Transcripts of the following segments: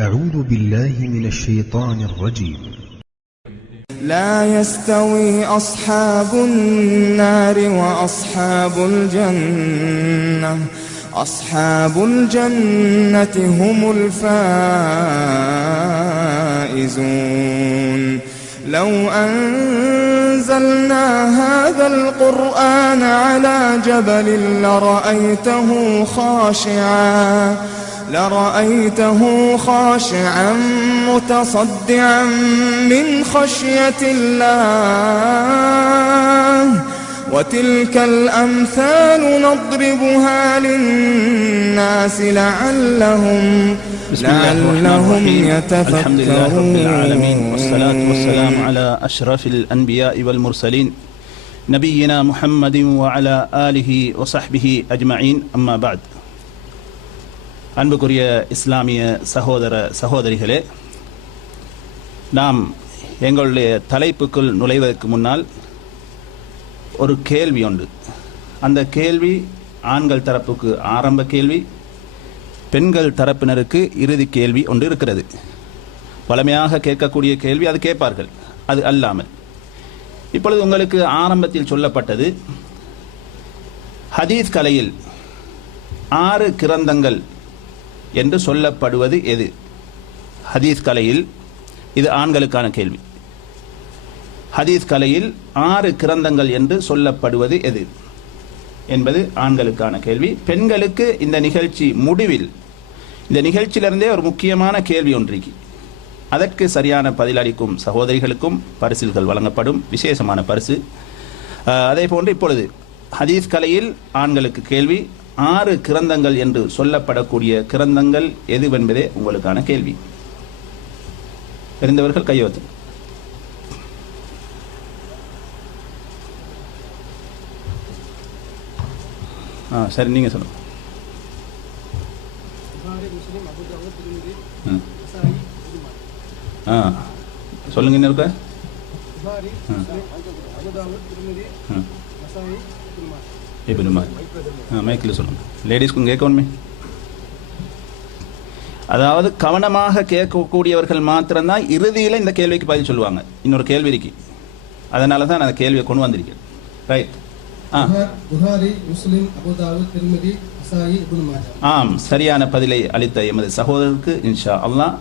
أعوذ بالله من الشيطان الرجيم. لا يستوي أصحاب النار وأصحاب الجنة أصحاب الجنة هم الفائزون. لو أنزلنا هذا القرآن على جبل لرأيته خاشعا متصدعا من خشية الله. وتلك الأمثال نضربها للناس لعلهم يتفكرون. الحمد لله رب العالمين، والصلاة والسلام على أشرف الأنبياء والمرسلين نبينا محمد وعلى آله وصحبه أجمعين. أما بعد. அன்புக்குரிய இஸ்லாமிய சகோதர சகோதரிகளே, நாம் எங்களுடைய தலைப்புக்குள் நுழைவதற்கு முன்னால் ஒரு கேள்வி உண்டு. அந்த கேள்வி ஆண்கள் தரப்புக்கு ஆரம்ப கேள்வி, பெண்கள் தரப்பினருக்கு இறுதி கேள்வி ஒன்று இருக்கிறது. வழமையாக கேட்கக்கூடிய கேள்வி அது கேட்பார்கள். அது அல்லாமல் இப்பொழுது உங்களுக்கு ஆரம்பத்தில் சொல்லப்பட்டது, ஹதீஸ் கலையில் 6 கிரந்தங்கள் என்று சொல்லப்படுவது எது? ஹதீஸ் கலையில், இது ஆண்களுக்கான கேள்வி, ஹதீஸ் கலையில் 6 கிரந்தங்கள் என்று சொல்லப்படுவது எது என்பது ஆண்களுக்கான கேள்வி. பெண்களுக்கு இந்த நிகழ்ச்சி முடிவில், இந்த நிகழ்ச்சியிலிருந்தே ஒரு முக்கியமான கேள்வி ஒன்றிக்கு, அதற்கு சரியான பதிலளிக்கும் சகோதரிகளுக்கும் பரிசில்கள் வழங்கப்படும், விசேஷமான பரிசு. அதே போன்று இப்பொழுது ஹதீஸ் கலையில் ஆண்களுக்கு கேள்வி, 6 கிரந்தங்கள் என்று சொல்லப்படக்கூடிய கிரந்தங்கள் எதுவென்பதே உங்களுக்கான கேள்வி. தெரிந்தவர்கள் கையெழுத்து. சரி, நீங்க சொல்லுங்க. சொல்லுங்க. என்ன இருக்க? மைக்கில் சொல்லுங்க, லேடிஸ்க்கும் கேட்கணுமே. அதாவது கவனமாக கேட்கக்கூடியவர்கள் மாத்திரம்தான் இறுதியில் இந்த கேள்விக்கு பதில் சொல்லுவாங்க. இன்னொரு கேள்வி இருக்கு, அதனால தான் அந்த கேள்வியை கொண்டு வந்திருக்கேன். ரைட். ஆம், சரியான பதிலை அளித்த எமது சகோதரருக்கு இன்ஷா அல்லாஹ்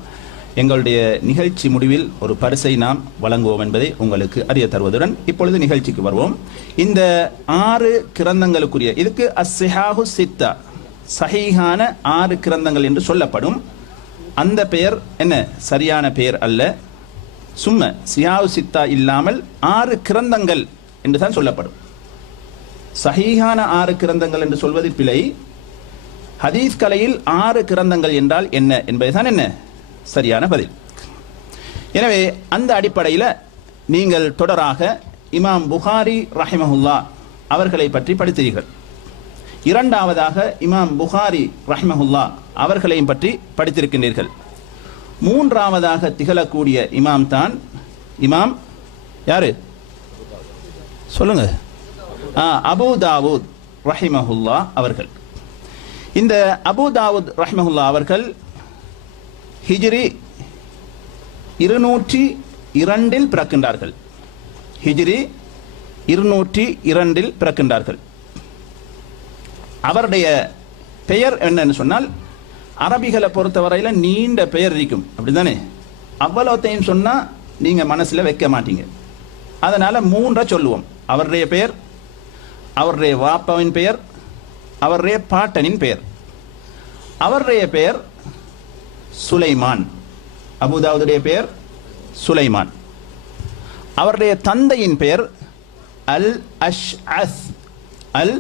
எங்களுடைய நிகழ்ச்சி முடிவில் ஒரு பரிசை நாம் வழங்குவோம் என்பதை உங்களுக்கு அறிய தருவதுடன் இப்பொழுது நிகழ்ச்சிக்கு வருவோம். இந்த 6 கிரந்தங்களுக்குரிய, இதுக்கு அஸ்ஸிஹாஹு சித்தா, சஹீஹான 6 கிரந்தங்கள் என்று சொல்லப்படும். அந்த பெயர் என்ன? சரியான பெயர் அல்ல. சும்ம சிஹாஹு சித்தா இல்லாமல் 6 கிரந்தங்கள் என்று தான் சொல்லப்படும். சஹீஹான 6 கிரந்தங்கள் என்று சொல்வது பிழை. ஹதீஸ் கலையில் 6 கிரந்தங்கள் என்றால் என்ன என்பதுதான் என்ன சரியான பதில். எனவே அந்த அடிப்படையில் நீங்கள் தொடராக இமாம் புகாரி ரஹிமஹுல்லா அவர்களை பற்றி படித்தீர்கள். இரண்டாவதாக இமாம் புகாரி ரஹிமஹுல்லா அவர்களையும் பற்றி படித்திருக்கின்றீர்கள். மூன்றாவதாக திகழக்கூடிய இமாம் தான் இமாம் யாரு? சொல்லுங்க. அபூ தாவூத் ரஹிமஹுல்லா அவர்கள். இந்த அபூ தாவூத் ரஹிமஹுல்லா அவர்கள் ஹிஜ்ரி 202 பிறக்கின்றார்கள். ஹிஜ்ரி 202 பிறக்கின்றார்கள். அவருடைய பெயர் என்னன்னு சொன்னால், அரபிகளை பொறுத்தவரையில் நீண்ட பெயர் இருக்கும், அப்படிதானே? அவ்வளோத்தையும் சொன்னா நீங்க மனசுல வைக்க மாட்டீங்க. அதனால 3 சொல்லுவோம். அவருடைய பெயர், அவருடைய வாப்பாவின் பெயர், அவருடைய பாட்டனின் பெயர். அவருடைய பெயர் சுலைமான். அபூ தாவூதுடைய பெயர் சுலைமான். அவருடைய தந்தையின் பெயர் அல் அஷ்அஸ். அல்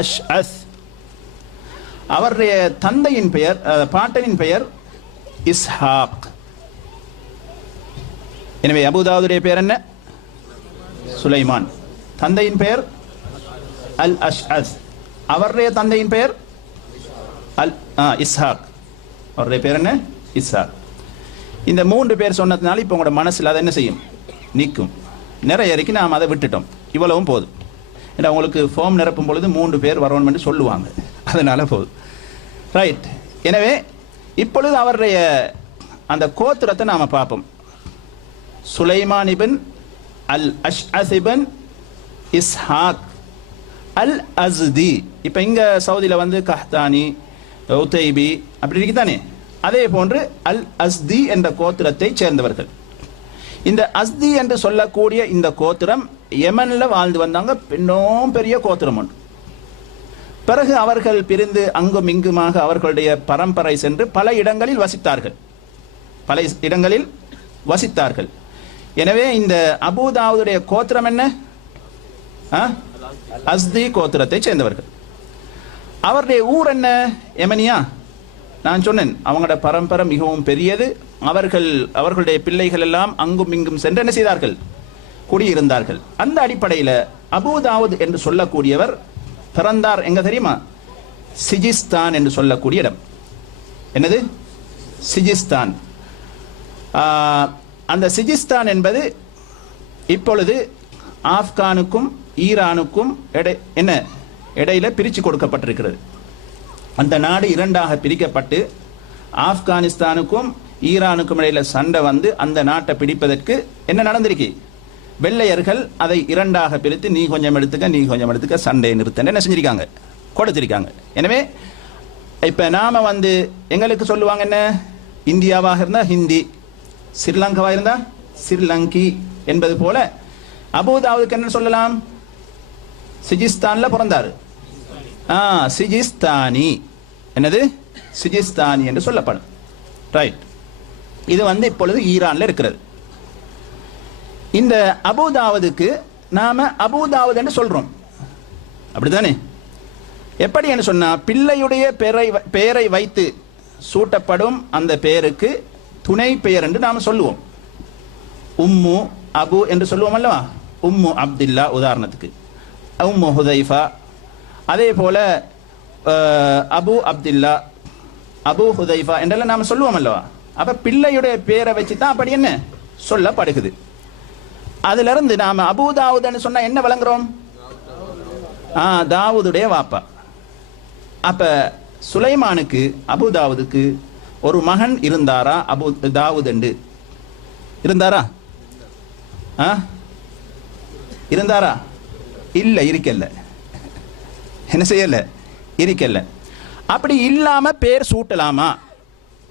அஷ்அஸ். அவருடைய தந்தையின் பெயர், பாட்டனின் பெயர் இஸ்ஹாக். எனவே அபூ தாவூதுடைய பெயர் என்ன? சுலைமான். தந்தையின் பெயர் அல் அஷ்அஸ். அவருடைய தந்தையின் பெயர் இஸ்ஹாக். அவருடைய பேர் என்ன? இஸ்ஹாக். இந்த 3 பேர் சொன்னதுனால இப்போ உங்களோட மனசில் அதை என்ன செய்யும்? நிற்கும். நிறைய இருக்கு, நாம் அதை விட்டுட்டோம். இவ்வளவும் போதும். ஏன்னா உங்களுக்கு ஃபார்ம் நிரப்பும் பொழுது 3 பேர் வரணும் என்று சொல்லுவாங்க, அதனால போதும். ரைட். எனவே இப்பொழுது அவருடைய அந்த கோத்திரத்தை நாம பார்ப்போம். சுலைமான் இப்ன் அல் அஷ்அஸ் இப்ன் இஸ்ஹாக் அல் அஸ்தி. இப்ப இங்க சவுதியில வந்து கஹ்தானி, உதைபி அப்படி இருக்குதானே, அதே போன்று அல் அஸ்தி என்ற கோத்திரத்தை சேர்ந்தவர்கள். இந்த அஸ்தி என்று சொல்லக்கூடிய இந்த கோத்திரம் யமன்ல வாழ்ந்து வந்தாங்க. இன்னும் பெரிய கோத்திரம் உண்டு. பிறகு அவர்கள் பிரிந்து அங்கும் இங்குமாக அவர்களுடைய பரம்பரை சென்று பல இடங்களில் வசித்தார்கள். எனவே இந்த அபூதாவுடைய கோத்திரம் என்ன? அஸ்தி கோத்திரத்தை சேர்ந்தவர்கள். அவருடைய ஊர் என்ன? யமனியா. நான் சொன்னேன் அவங்களோட பரம்பரை மிகவும் பெரியது. அவர்களுடைய பிள்ளைகள் எல்லாம் அங்கும் இங்கும் சென்று என்ன செய்தார்கள்? குடியிருந்தார்கள். அந்த அடிப்படையில் அபூதாவுத் என்று சொல்லக்கூடியவர் பிறந்தார் எங்க தெரியுமா? சிஜிஸ்தான் என்று சொல்லக்கூடிய இடம். என்னது? சிஜிஸ்தான். அந்த சிஜிஸ்தான் என்பது இப்பொழுது ஆப்கானுக்கும் ஈரானுக்கும் இடையில பிரித்து கொடுக்கப்பட்டிருக்கிறது. அந்த நாடு இரண்டாக பிரிக்கப்பட்டு ஆப்கானிஸ்தானுக்கும் ஈரானுக்கும் இடையில சண்டை வந்து அந்த நாட்டை பிடிப்பதற்கு என்ன நடந்திருக்கு? வெள்ளையர்கள் அதை இரண்டாக பிரித்து நீ கொஞ்சம் எடுத்துக்க சண்டையை நிறுத்த என்ன செஞ்சிருக்காங்க? கொடுத்திருக்காங்க. எனவே இப்ப நாம வந்து எங்களுக்கு சொல்லுவாங்க என்ன? இந்தியாவாக இருந்தா ஹிந்தி, ஸ்ரீலங்காவாக இருந்தா ஸ்ரீலங்கி என்பது போல அபூதாவுக்கு என்ன சொல்லலாம்? சிஜிஸ்தான்ல பிறந்தாரு, சிஜிஸ்தானி. என்னது? சிஜிஸ்தானி என்று சொல்லப்படும். ரைட். இது வந்து இப்பொழுது ஈரான்ல இருக்கிறது. இந்த அபூதாவுதுக்கு நாம அபூதாவுத் என்று சொல்றோம், அப்படித்தானே? எப்படி என்று சொன்னா, பிள்ளையுடைய பெயரை வைத்து சூட்டப்படும் அந்த பெயருக்கு துணை பெயர் என்று நாம சொல்லுவோம். உம்மு அபு என்று சொல்லுவோம் அல்லவா? உம்மு அப்துல்லா உதாரணத்துக்கு, உம்மு ஹுதைஃபா. அதே போல அபு அப்துல்லா, அபு ஹுதைஃபா என்றெல்லாம் நாம சொல்லுவோம் அல்லவா? அப்ப பிள்ளையுடைய பெயரை வச்சு தான் அப்படி என்ன சொல்லப்படுகிறது. அதுல இருந்து நாம அபூதாவுதுன்னு சொன்னா என்ன விளங்குறோம்? தாவூதுடைய வாப்பா. அப்ப சுலைமானுக்கு அபூதாவுதுக்கு ஒரு மகன் இருந்தாரா? அபு தாவூத் என்று இருந்தாரா? இருந்தாரா? இல்ல, இருக்கல்ல. என்ன செய்யல? இருக்கல்ல. அப்படி இல்லாம பேர் சூட்டலாமா?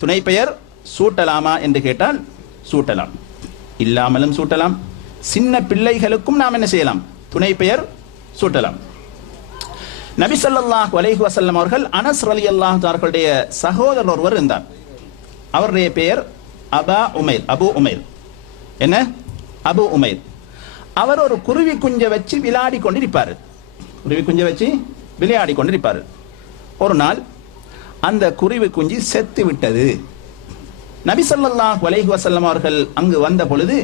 துணை பெயர் சூட்டலாமா என்று கேட்டால் சூட்டலாம், இல்லாமலும் சூட்டலாம். சின்ன பிள்ளைகளுக்கும் நாம் என்ன செய்யலாம்? துணை பெயர் சூட்டலாம். நபி ஸல்லல்லாஹு அலைஹி வஸல்லம் அவர்கள் அனஸ் ரலியல்லாஹு அவர்களுடைய சகோதரர் ஒருவர் இருந்தார். அவருடைய பெயர் அபு உமைர். என்ன? அபு உமைர். அவர் ஒரு குருவி குஞ்சை வச்சு விளையாடி கொண்டிருப்பார். ஒரு நாள் அந்த குருவி குஞ்சு செத்து விட்டது. நபி ஸல்லல்லாஹு அலைஹி வஸல்லம் அவர்கள் அங்கு வந்த பொழுது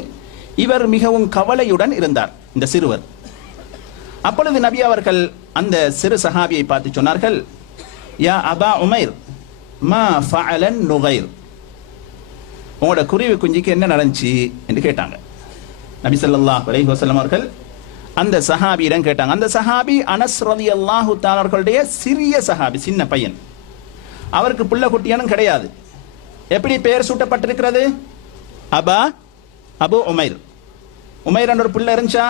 இவர் மிகவும் கவலையுடன் இருந்தார், இந்த சிறுவர். அப்பொழுது நபி அவர்கள் அந்த சிறு சஹாபியை பார்த்து சொன்னார்கள், யா அபா உமைர், மா ஃபஅலன் நுகைர், உங்களோட குருவி குஞ்சிக்கு என்ன நடந்துச்சு என்று கேட்டாங்க. நபி ஸல்லல்லாஹு அலைஹி வஸல்லம் அவர்கள் அந்த சஹாபியிடம் கேட்டாங்க. அந்த சஹாபி அனஸ் ரலியல்லாஹு தஆலா அவர்களுடைய சிறிய சஹாபி, சின்ன பையன். அவருக்கு புள்ள குட்டியானும் கிடையாது. எப்படி பெயர் சூட்டப்பட்டிருக்கிறது? அபு உமைர். உமைர் என்ற ஒரு புள்ள இருந்துச்சா?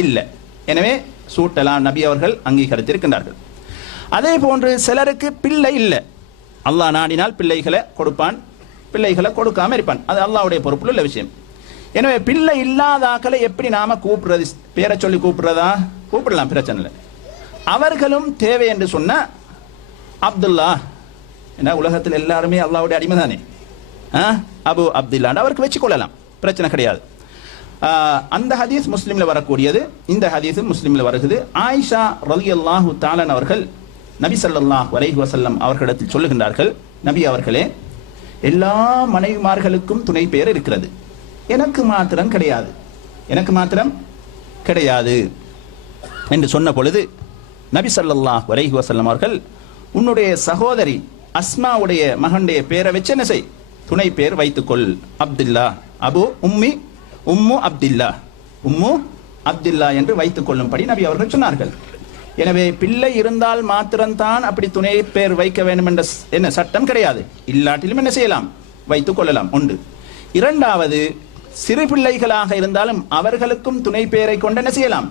இல்ல. எனவே சூட்டலாம், நபி அவர்கள் அங்கீகரித்திருக்கின்றார்கள். அதே போன்று சிலருக்கு பிள்ளை இல்லை. அல்லாஹ் நாடினால் பிள்ளைகளை கொடுப்பான், பிள்ளைகளை கொடுக்காம இருப்பான். அது அல்லாஹ்வுடைய பொறுப்புள்ள உள்ள விஷயம். எனவே பிள்ளை இல்லாதாக்களை எப்படி நாம கூப்பிடுறது? பேரை சொல்லி கூப்பிடுறதா? கூப்பிடலாம், பிரச்சனை இல்லை. அவர்களும் தேவை என்று சொன்ன அப்துல்லா, ஏன்னா உலகத்தில் எல்லாருமே அல்லாஹ்வுடைய அடிமை தானே, அபு அப்துல்லா அவருக்கு வச்சு கொள்ளலாம், பிரச்சனை கிடையாது. அந்த ஹதீஸ் முஸ்லிம்ல வரக்கூடியது, இந்த ஹதீஸ் முஸ்லிம்ல வருகிறது. ஆயிஷா ரலியல்லாஹு தஆலா அவர்கள் நபி ஸல்லல்லாஹு அலைஹி வஸல்லம் அவர்களிடத்தில் சொல்லுகின்றார்கள், நபி அவர்களே, எல்லா மனைவிமார்களுக்கும் துணை பெயர் இருக்கிறது, எனக்கு மாத்திரம் கிடையாது என்று சொன்ன பொழுது நபி ஸல்லல்லாஹு அலைஹி வஸல்லம் அவர்கள், உன்னுடைய சகோதரி அஸ்மாவுடைய மகனுடைய பெயரை வச்சு என்ன செய்? துணை பெயர் வைத்துக்கொள். அப்துல்லா, உம்மு அப்துல்லா என்று வைத்துக் கொள்ளும்படி நபி அவர்கள் சொன்னார்கள். எனவே பிள்ளை இருந்தால் மாத்திரம்தான் அப்படி துணை பெயர் வைக்க வேண்டும் என்ற என்ன சட்டம் கிடையாது. இல்லாட்டிலும் என்ன செய்யலாம்? வைத்துக் கொள்ளலாம். ஒன்று. இரண்டாவது, சிறு பிள்ளைகளாக இருந்தாலும் அவர்களுக்கும் துணை பெயரை கொண்டு என்ன செய்யலாம்,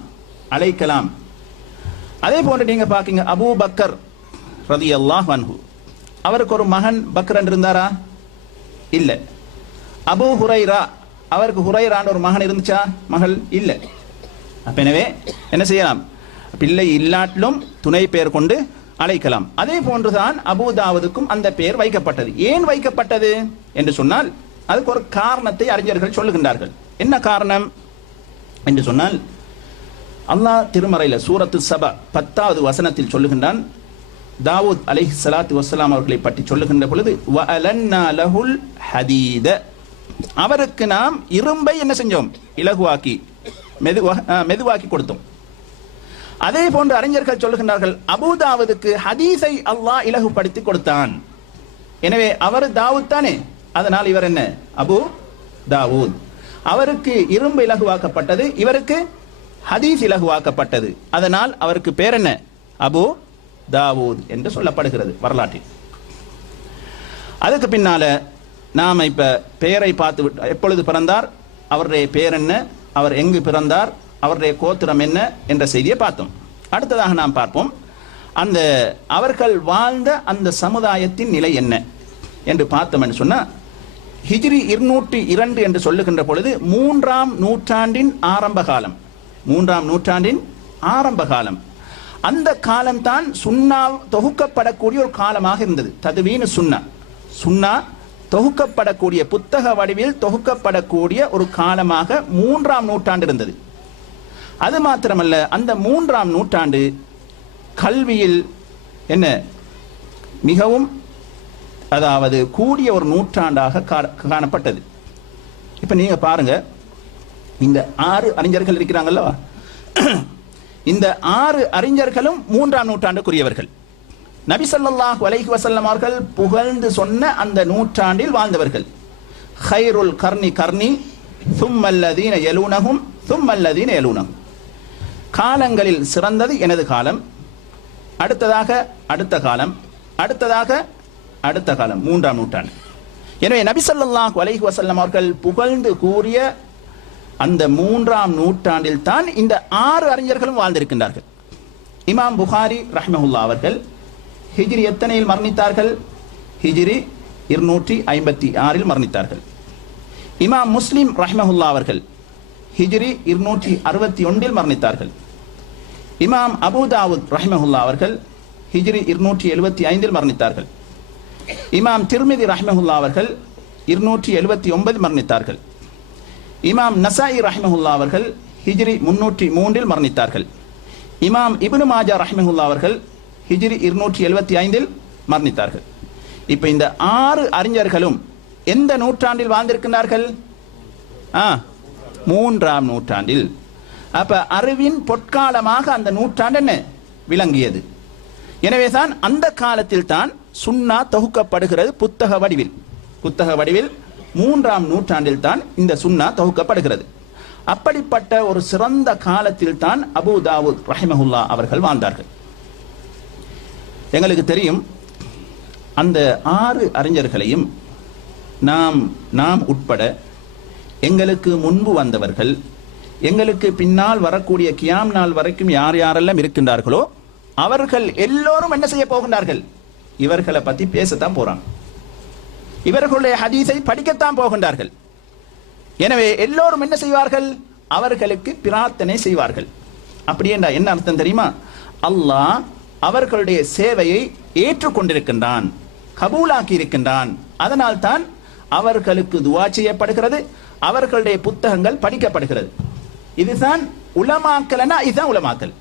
அழைக்கலாம். அதே போன்று நீங்க பாக்கீங்க, அபூ பக்கர் ரலியல்லாஹு அன்ஹு, அவருக்கு ஒரு மகன் பக்ரன் இருந்தாரா? இல்ல. அபூ ஹுரைரா, அவருக்கு ஹுரைரான்னு ஒரு மகன் இருந்துச்சா? மகள் இல்ல. எனவே என்ன செய்யலாம், பிள்ளை இல்லாட்டிலும் துணை பெயர் கொண்டு அழைக்கலாம். அதே போன்றுதான் அபூதாவுதுக்கும் அந்த பெயர் வைக்கப்பட்டது. ஏன் வைக்கப்பட்டது என்று சொன்னால் அதுக்கு ஒரு காரணத்தை அறிஞர்கள் சொல்லுகின்றார்கள். என்ன காரணம் என்று சொன்னால், அல்லாஹ் திருமறையில் சூரத்து சபா 10வது வசனத்தில் சொல்லுகின்றான், தாவூத் அலைஹிஸ்ஸலாத்து வஸ்ஸலாம் அவர்களை பற்றி சொல்லுகின்ற பொழுது, வஅலன்னா லஹுல் ஹதீத, அவருக்கு நாம் இரும்பை என்ன செஞ்சோம், இலகுவாக்கி மெதுவாக்கி கொடுத்தோம். அதே போன்று அறிஞர்கள் சொல்லுகின்றார்கள், அபூதாவுதுக்கு ஹதீஸை அல்லாஹ் இலகுபடுத்தி கொடுத்தான். எனவே அவர் தாவூத் தானே, அதனால் இவர் என்ன, அபூ தாவூத். அவருக்கு இரும்பு இலகுவாக்கப்பட்டது, இவருக்கு ஹதீஸ் இலகுவாக்கப்பட்டது. அதனால் அவருக்கு பேர் என்ன, அபூ தாவூத் என்று சொல்லப்படுகிறது வரலாற்றில். அதுக்கு பின்னால நாம் இப்ப பெயரை பார்த்து விட்டு, எப்பொழுது பிறந்தார், அவருடைய பெயர் என்ன, அவர் எங்கு பிறந்தார், அவருடைய கோத்திரம் என்ன என்ற செய்தியை பார்த்தோம். அடுத்ததாக நாம் பார்ப்போம், அந்த அவர்கள் வாழ்ந்த அந்த சமுதாயத்தின் நிலை என்ன என்று பார்த்தோம் என்று சொன்னா, ஹிஜ்ரி 202 என்று சொல்லுகின்ற பொழுது 3ஆம் நூற்றாண்டின் ஆரம்ப காலம். 3ஆம் நூற்றாண்டின் ஆரம்ப காலம். அந்த காலம்தான் சுன்னா தொகுக்கப்படக்கூடிய ஒரு காலமாக இருந்தது. ததுவீனு சுன்னா, சுன்னா தொகுக்கப்படக்கூடிய, புத்தக வடிவில் தொகுக்கப்படக்கூடிய ஒரு காலமாக 3ஆம் நூற்றாண்டு இருந்தது. அது மாத்திரமல்ல, அந்த 3ஆம் நூற்றாண்டு கல்வியில் என்ன மிகவும், அதாவது கூடிய ஒரு நூற்றாண்டாக காணப்பட்டது. இப்ப நீங்க பாருங்க, இந்த 6 அறிஞர்கள் இருக்கிறாங்கல்ல, இந்த 6 அறிஞர்களும் 3ஆம் நூற்றாண்டுக்குரியவர்கள். நபி ஸல்லல்லாஹு அலைஹி வஸல்லம் அவர்கள் புகழ்ந்து சொன்ன அந்த நூற்றாண்டில் வாழ்ந்தவர்கள். கைருல் கர்னி கர்னி சும்மல்லதீன யலூனஹும் சும்மல்லதீன யலூனஹும், காலங்களில் சிறந்தது எனது காலம், அடுத்ததாக அடுத்த காலம், அடுத்ததாக அடுத்த காலம், 3ஆம் நூற்றாண்டு. எனவே நபி ஸல்லல்லாஹு அலைஹி வஸல்லம் அவர்கள் புகழ்ந்து கூறிய அந்த 3ஆம் நூற்றாண்டில் தான் இந்த 6 அறிஞர்களும் வாழ்ந்திருக்கின்றார்கள். இமாம் புகாரி ரஹ்மஹுல்லாஹ் அவர்கள் ஹிஜ்ரி எத்தனையில் மரணித்தார்கள்? ஹிஜ்ரி 256 மரணித்தார்கள். இமாம் முஸ்லிம் ரஹ்மஹுல்லாஹ் அவர்கள் ஹிஜ்ரி 261 மரணித்தார்கள். இமாம் அபூ தாவூத் ரஹ்மஹுல்லாஹ் அவர்கள் ஹிஜ்ரி 275 மரணித்தார்கள். இமாம் திர்மிதி ரஹ்மஹுல்லாஹ் அவர்கள் 279 மரணித்தார்கள். இமாம் நசாயி ரஹ்மஹுல்லாஹ் அவர்கள் ஹிஜ்ரி 303 மரணித்தார்கள். இமாம் இப்னு மாஜா ரஹ்மஹுல்லாஹ் அவர்கள் ஹிஜ்ரி 275 மரணித்தார்கள். இப்ப இந்த 6 அறிஞர்களும் எந்த நூற்றாண்டில் வாழ்ந்திருக்கிறார்கள்? 3ஆம் நூற்றாண்டில். அப்ப அறிவின் பொற்காலமாக அந்த நூற்றாண்டு என்ன விளங்கியது. எனவேதான் அந்த காலத்தில் தான் சுன்னா தொகுக்கப்படுகிறது புத்தக வடிவில். புத்தக வடிவில் 3ஆம் நூற்றாண்டில் தான் இந்த சுன்னா தொகுக்கப்படுகிறது. அப்படிப்பட்ட ஒரு சிறந்த காலத்தில் தான் அபூ தாவூத் ரஹிமஹுல்லாஹ் அவர்கள் வாழ்ந்தார்கள். எங்களுக்கு தெரியும், அந்த 6 அறிஞர்களையும் நாம் உட்பட எங்களுக்கு முன்பு வந்தவர்கள், எங்களுக்கு பின்னால் வரக்கூடிய கியாம் நாள் வரைக்கும் யார் யாரெல்லாம் இருக்கின்றார்களோ அவர்கள் எல்லோரும் என்ன செய்ய போகின்றார்கள்? இவர்களை பத்தி பேசத்தான் போறாங்க, இவர்களுடைய ஹதீஸை படிக்கத்தான் போகின்றார்கள். எனவே எல்லோரும் என்ன செய்வார்கள்? அவர்களுக்கு பிரார்த்தனை செய்வார்கள். அப்படி என்றால் என்ன அர்த்தம் தெரியுமா? அல்லாஹ் அவர்களுடைய சேவையை ஏற்றுக்கொண்டிருக்கின்றான், கபூலாக்கி இருக்கின்றான். அதனால் தான் அவர்களுக்கு துஆ செய்யப்படுகிறது, அவர்களுடைய புத்தகங்கள் படிக்கப்படுகிறது. இதுதான் உலமாக்கல்னா, இதுதான் உலமாக்கல்.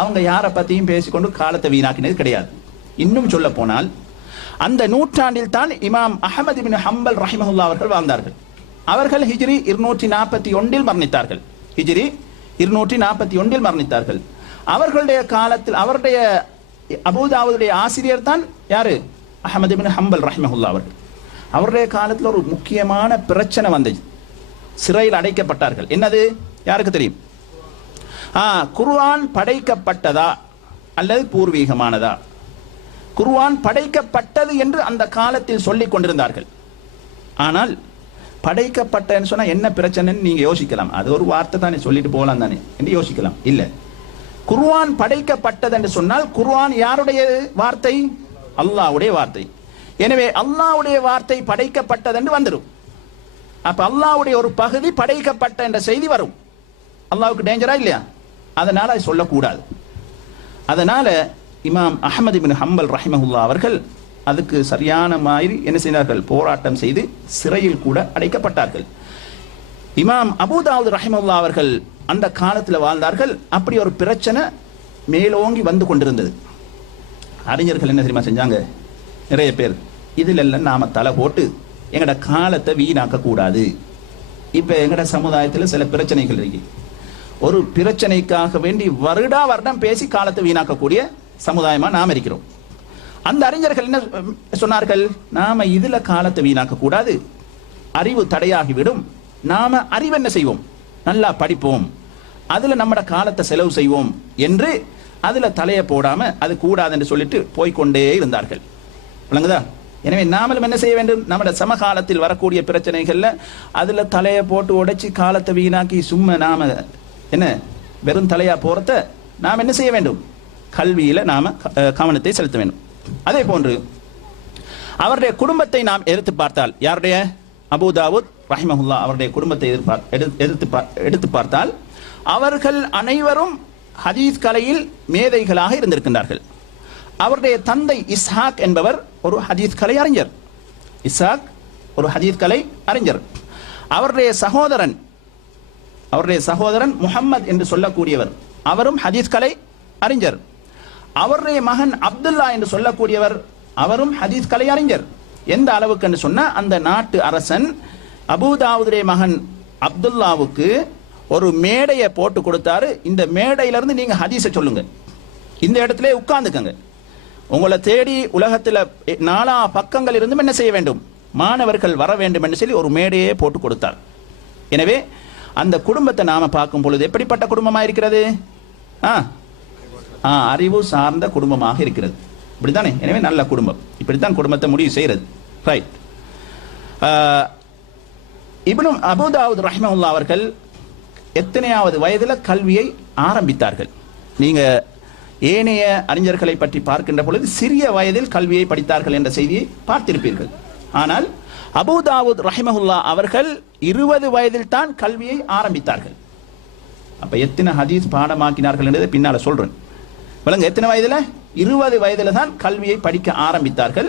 அவங்க யாரை பத்தியும் பேசிக்கொண்டு காலத்தை வீணாக்கினது கிடையாது. இன்னும் சொல்ல போனால், அந்த நூற்றாண்டில் தான் இமாம் அஹ்மத் இப்னு ஹம்பல் ரஹிமஹுல்லாஹ் அவர்கள் வாழ்ந்தார்கள். அவர்கள் ஹிஜ்ரி 241 மரணித்தார்கள். ஹிஜ்ரி 241 மரணித்தார்கள். அவர்களுடைய காலத்தில் அவருடைய அபூ தாவூதுடைய ஆசிரியர் தான் யாரு? அஹ்மத் இப்னு ஹம்பல் ரஹிமஹுல்லாஹ் அவர்கள். அவருடைய காலத்தில் ஒரு முக்கியமான பிரச்சனை வந்தது. சிறையில் அடைக்கப்பட்டார்கள். என்னது யாருக்கு தெரியும்? குர்ஆன் படைக்கப்பட்டதா அல்லது பூர்வீகமானதா? குர்ஆன் படைக்கப்பட்டது என்று அந்த காலத்தில் சொல்லிக் கொண்டிருந்தார்கள். ஆனால் படைக்கப்பட்டன்னு சொன்னா என்ன பிரச்சனைன்னு நீங்க யோசிக்கலாம். அது ஒரு வார்த்தை தானே, சொல்லிட்டு போகலாம் தானே என்று யோசிக்கலாம். இல்ல, குர்ஆன் படைக்கப்பட்டது என்று சொன்னால் குர்ஆன் யாருடைய வார்த்தை? அல்லாஹ்வுடைய வார்த்தை. எனவே அல்லாஹ்வுடைய வார்த்தை படைக்கப்பட்டது என்று வந்துடும். அப்ப அல்லாஹ்வுடைய ஒரு பகுதி படைக்கப்பட்ட என்ற செய்தி வரும். அல்லாஹ்வுக்கு டேஞ்சரா இல்லையா? அதனால அது சொல்லக்கூடாது. அதனால இமாம் அஹ்மத் இப்னு ஹம்பல் ரஹிமஹுல்லாஹ் அவர்கள் அதுக்கு சரியான மாதிரி என்ன செய்தார்கள்? போராட்டம் செய்து சிறையில் கூட அடைக்கப்பட்டார்கள். இமாம் அபூ தாவூத் ரஹிமஹுல்லாஹ் அவர்கள் அந்த காலத்தில் வாழ்ந்தார்கள். அப்படி ஒரு பிரச்சனை மேலோங்கி வந்து கொண்டிருந்தது. அறிஞர்கள் என்ன தெரியுமா செஞ்சாங்க? நிறைய பேர் இதுல எல்லாம் நாம தலை போட்டு எங்கட காலத்தை வீணாக்க கூடாது. இப்ப எங்கட சமுதாயத்தில் சில பிரச்சனைகள் இருக்கு. ஒரு பிரச்சனைக்காக வேண்டி வருடா வருடம் பேசி காலத்தை வீணாக்கக்கூடிய சமுதாயமா நாம் இருக்கிறோம். அந்த அறிஞர்கள் என்ன சொன்னார்கள்? நாம இதுல காலத்தை வீணாக்க கூடாது, அறிவு தடையாகிவிடும். நாம அறிவு என்ன செய்வோம்? நல்லா படிப்போம், அதுல நம்மட காலத்தை செலவு செய்வோம் என்று அதுல தலையை போடாம அது கூடாது என்று சொல்லிட்டு போய்கொண்டே இருந்தார்கள். விளங்குதா? எனவே நாமளும் என்ன செய்ய வேண்டும்? நம்மட சமகாலத்தில் வரக்கூடிய பிரச்சனைகள்ல அதுல தலையை போட்டு உடைச்சி காலத்தை வீணாக்கி சும்மா நாம என்ன வெறும் தலையா போறத நாம் என்ன செய்ய வேண்டும்? கல்வியில நாம கவனத்தை செலுத்த வேண்டும். அதே போன்று அவருடைய குடும்பத்தை நாம் எடுத்து பார்த்தால், யாருடைய? அபூ தாவூத் ரஹிமஹுல்லாஹ் அவருடைய குடும்பத்தை எடுத்து பார்த்தால் அவர்கள் அனைவரும் ஹதீஸ் கலையில் மேதைகளாக இருந்திருக்கின்றார்கள். அவருடைய தந்தை இஸ்ஹாக் என்பவர் ஒரு ஹதீஸ் கலை அறிஞர். இஸ்ஹாக் ஒரு ஹதீஸ் கலை அறிஞர். அவருடைய சகோதரன் முஹம்மத் என்று சொல்லக்கூடியவர், அவரும் ஹதீஸ் கலை அறிஞர். அவருடைய மகன் அப்துல்லா என்று சொல்லக்கூடியவர், அவரும் ஹதீஸ் கலை அறிஞர். எந்த அளவுக்கு என்று சொன்னா, அந்த நாட்டு அரசன் அபூ தாவூதுடைய மகன் அப்துல்லாவுக்கு ஒரு மேடையை போட்டு கொடுத்தாரு. இந்த மேடையிலிருந்து நீங்க ஹதீஸை சொல்லுங்க, இந்த இடத்துல உட்கார்ந்துக்கங்க. உங்களை தேடி உலகத்தில் நாலா பக்கங்கள் இருந்தும் என்ன செய்ய வேண்டும்? மாணவர்கள் வர வேண்டும் என்று சொல்லி ஒரு மேடையே போட்டு கொடுத்தார். எனவே அந்த குடும்பத்தை நாம பார்க்கும் பொழுது எப்படிப்பட்ட குடும்பமாக இருக்கிறது? அறிவு சார்ந்த குடும்பமாக இருக்கிறது. இப்படித்தானே? எனவே நல்ல குடும்பம். இப்படித்தான் குடும்பத்தை முடிவு செய்யறது. ரைட். இப்னு அபூ தாவூத் ரஹிமஹுல்லாஹ் அவர்கள் எத்தனையாவது வயதில் கல்வியை ஆரம்பித்தார்கள்? நீங்க ஏனைய அறிஞர்களை பற்றி பார்க்கின்ற பொழுது சிறிய வயதில் கல்வியை படித்தார்கள் என்ற செய்தியை பார்த்திருப்பீர்கள். ஆனால் அபூ தாவூத் ரஹிமஹுல்லாஹ் அவர்கள் 20 வயதில் தான் கல்வியை ஆரம்பித்தார்கள். அப்ப எத்தனை ஹதீஸ் பாடமாக்கினார்கள் என்றதை பின்னால சொல்றேன். விளங்க, எத்தனை வயதுல? 20 வயதுல தான் கல்வியை படிக்க ஆரம்பித்தார்கள்.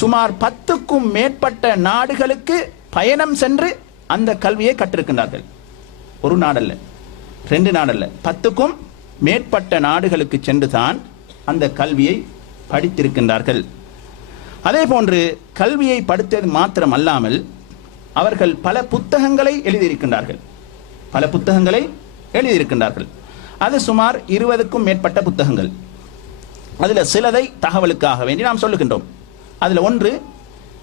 சுமார் 10க்கும் மேற்பட்ட நாடுகளுக்கு பயணம் சென்று அந்த கல்வியை கற்றிருக்கின்றார்கள். ஒரு நாடல்ல, 2 நாடல்ல, 10க்கும் மேற்பட்ட நாடுகளுக்கு சென்று தான் அந்த கல்வியை படித்திருக்கின்றார்கள். அதே போன்று கல்வியை படித்தது மாத்திரம் அல்லாமல் அவர்கள் பல புத்தகங்களை எழுதியிருக்கின்றார்கள். அது சுமார் 20க்கும் மேற்பட்ட புத்தகங்கள். அதுல சிலதை தகவலுக்காக வேண்டி நாம் சொல்லுகின்றோம். அதுல ஒன்று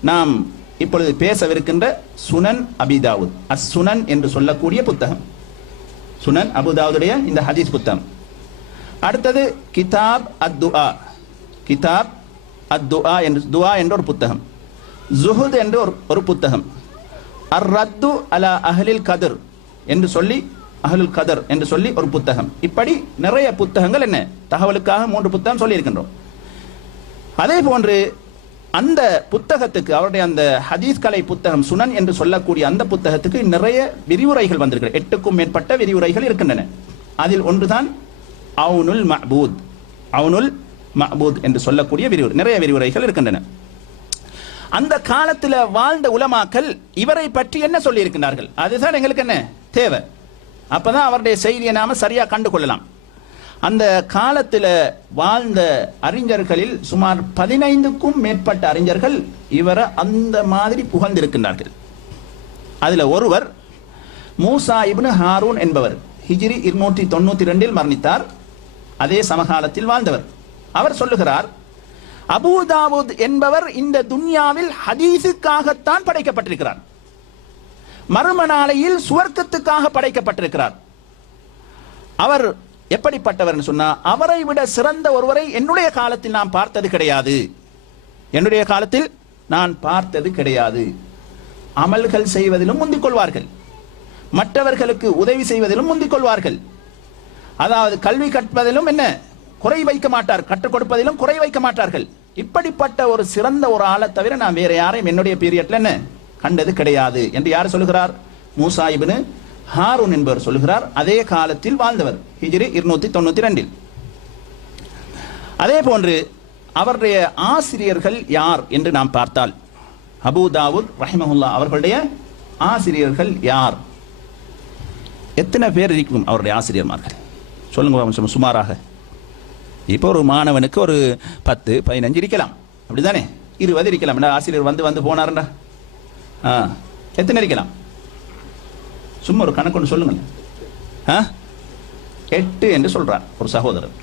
நாம் இப்பொழுது பேசவிருக்கின்ற சுனன் அபீ தாவூத், அஸ்-சுனன் என்று சொல்லக்கூடிய புத்தகம். சுனன் அபூ தாவூதுடைய இந்த ஹதீஸ் புத்தகம். அடுத்தது கிதாப் அத்-துஆ என்று துஆ என்ற ஒரு புத்தகம். ஜுஹுத் என்ற ஒரு புத்தகம். அர்-ரத்து அலா அஹ்லில் கத்ர் என்று சொல்லி, அஹ்லுல் கதர் என்று சொல்லி ஒரு புத்தகம். இப்படி நிறைய புத்தகங்கள் என்ன தகவலுக்காக 3 புத்தகம் சொல்லி இருக்கின்றோம். அதே போன்று அந்த புத்தகத்துக்கு, அவருடைய அந்த ஹதீஸ் கலை புத்தகம் சுனன் என்று சொல்லக்கூடிய அந்த புத்தகத்துக்கு நிறைய விரிவுரைகள் வந்திருக்கிறது. 8க்கும் மேற்பட்ட விரிவுரைகள் இருக்கின்றன. அதில் ஒன்றுதான் அவுனுல் மஅபூத் என்று சொல்லக்கூடிய விரிவுரை. நிறைய விரிவுரைகள் இருக்கின்றன. அந்த காலத்தில் வாழ்ந்த உலமாக்கள் இவரை பற்றி என்ன சொல்லி இருக்கின்றார்கள், அதுதான் எங்களுக்கு என்ன தேவை. அப்பதான் அவருடைய செய்தியை நாம சரியா கண்டு கொள்ளலாம். அந்த காலத்தில் வாழ்ந்த அறிஞர்களில் சுமார் 15க்கும் மேற்பட்ட அறிஞர்கள் இவரை அந்த மாதிரி புகழ்ந்திருக்கின்றார்கள். அதுல ஒருவர் மூசா இப்னு ஹாரூன் என்பவர், ஹிஜ்ரி 292 மரணித்தார். அதே சமகாலத்தில் வாழ்ந்தவர். அவர் சொல்லுகிறார், அபூ தாவூத் என்பவர் இந்த துன்யாவில் ஹதீஸுக்காகத்தான் படைக்கப்பட்டிருக்கிறார், மறும நாளையில் சுவர்க்கத்துக்காக படைக்கப்பட்டிருக்கிறார். அவர் எப்படிப்பட்டவர் சொன்னா, அவரை விட சிறந்த ஒருவரை என்னுடைய காலத்தில் நான் பார்த்தது கிடையாது. அமல்கள் செய்வதிலும் முந்திக் கொள்வார்கள், மற்றவர்களுக்கு உதவி செய்வதிலும் முந்திக் கொள்வார்கள். அதாவது கல்வி கற்பதிலும் என்ன குறை வைக்க மாட்டார், கற்றுக் கொடுப்பதிலும் குறை வைக்க மாட்டார்கள். இப்படிப்பட்ட ஒரு சிறந்த ஒரு ஆளை தவிர நான் வேற யாரையும் என்னுடைய பீரியட்ல என்ன கண்டது கிடையாது என்று யார் சொல்லுகிறார்? மூசா இப்னு ஹாரூன் என்பவர் சொல்லுகிறார். அதே காலத்தில் வாழ்ந்தவர், ஹிஜ்ரி 292. அதே போன்று அவருடைய ஆசிரியர்கள் யார் என்று நாம் பார்த்தால், அபூ தாவூத் ரஹிமஹுல்லா அவர்களுடைய ஆசிரியர்கள் யார்? எத்தனை பேர் இருக்கும் அவருடைய ஆசிரியர்மார்கள்? சொல்லுங்க சுமாராக. இப்போ ஒரு மாணவனுக்கு ஒரு 10-15 இருக்கலாம், அப்படிதானே? 20 இருக்கலாம். ஆசிரியர் வந்து வந்து போனாருண்டா எத்தனை இருக்கலாம்? சும்மா ஒரு கணக்கு ஒன்று சொல்லுங்க. 8 என்று சொல்றார் ஒரு சகோதரர்.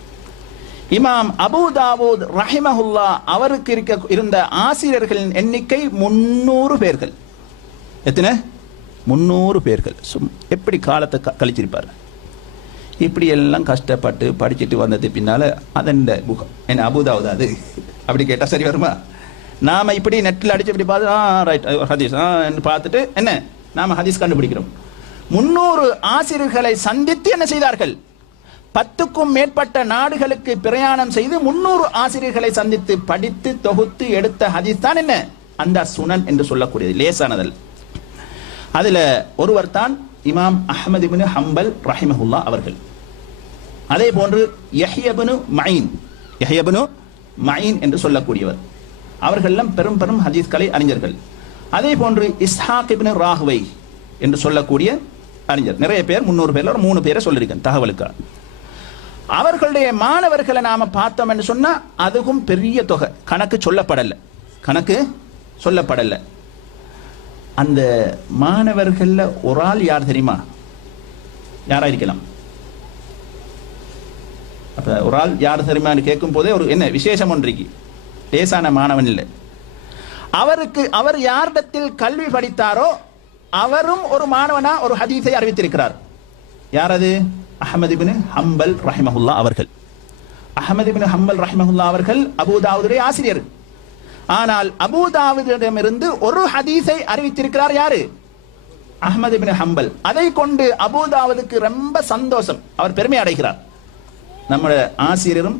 இமாம் அபூ தாவூத் ரஹிமஹுல்லா அவருக்கு இருந்த ஆசிரியர்களின் எண்ணிக்கை 300 பேர்கள். எத்தனை? 300 பேர்கள். எப்படி காலத்தை கழிச்சிருப்பார்? இப்படி எல்லாம் கஷ்டப்பட்டு படிச்சுட்டு வந்தது பின்னால அதன் புகம் என்ன அபூ தாவூத் அது அப்படி கேட்டால் சரி வருமா? நாம இப்படி நெட்டில் அடிச்சு இப்படி பார்த்து ரைட் ஹதீஸ் பார்த்துட்டு என்ன நாம ஹதீஸ் கண்டுபிடிக்கிறோம். 300 ஆசிரியர்களை சந்தித்து என்ன செய்தார்கள்? 10க்கும் மேற்பட்ட நாடுகளுக்கு பிரயாணம் செய்து 300 ஆசிரியர்களை சந்தித்து படித்து தொகுத்து எடுத்த ஹதீஸ் தான் என்ன அந்த சுனன் என்று சொல்லக்கூடியது, லேசானதல். அதுல ஒருவர் தான் இமாம் அஹ்மத் இப்னு ஹம்பல் ரஹிமஹுல்லா அவர்கள். அதே போன்று யஹ்யா இப்னு மயின் என்று சொல்லக்கூடியவர். அவர்களெல்லாம் பெரும் பெரும் ஹதீஸ்களை அறிஞர்கள். அதே போன்று இஸ்ஹாக் இப்னு ராஹ்வை என்று சொல்லக்கூடிய அறிஞர். நிறைய பேர், 300 பேர்ல ஒரு 3 பேரை சொல்லியிருக்கேன் தகவலுக்கு. அவர்களுடைய மாணவர்களை நாம பார்த்தோம் என்று சொன்னா அதுவும் பெரிய தொகை, கணக்கு சொல்லப்படல. அந்த மாணவர்கள்ல ஒரு ஆள் யார் தெரியுமா? யாரா இருக்கலாம்? அப்ப ஒரு ஆள் யார் தெரியுமான்னு கேட்கும் போதே ஒரு என்ன விசேஷம் ஒன்றைக்கு லேசான மாணவன் இல்லை. அவர் யாரிடத்தில் கல்வி படித்தாரோ அவரும் ஒரு மாணவனா ஒரு ஹதீஸை அறிவித்திருக்கிறார். யார் அது? அஹ்மத் இப்னு ஹம்பல் ரஹிமஹுல்லா அவர்கள். அஹ்மத் இப்னு ஹம்பல் ரஹிமஹுல்லா அவர்கள் அபூ தாவூதுடைய ஆசிரியர். ஆனால் அபூ தாவூதிடமிருந்து ஒரு ஹதீஸை அறிவித்திருக்கிறார் யாரு? அஹ்மத் இப்னு ஹம்பல். அதை கொண்டு அபூ தாவூதுக்கு ரொம்ப சந்தோஷம், அவர் பெருமை அடைகிறார். நம்முடைய ஆசிரியரும்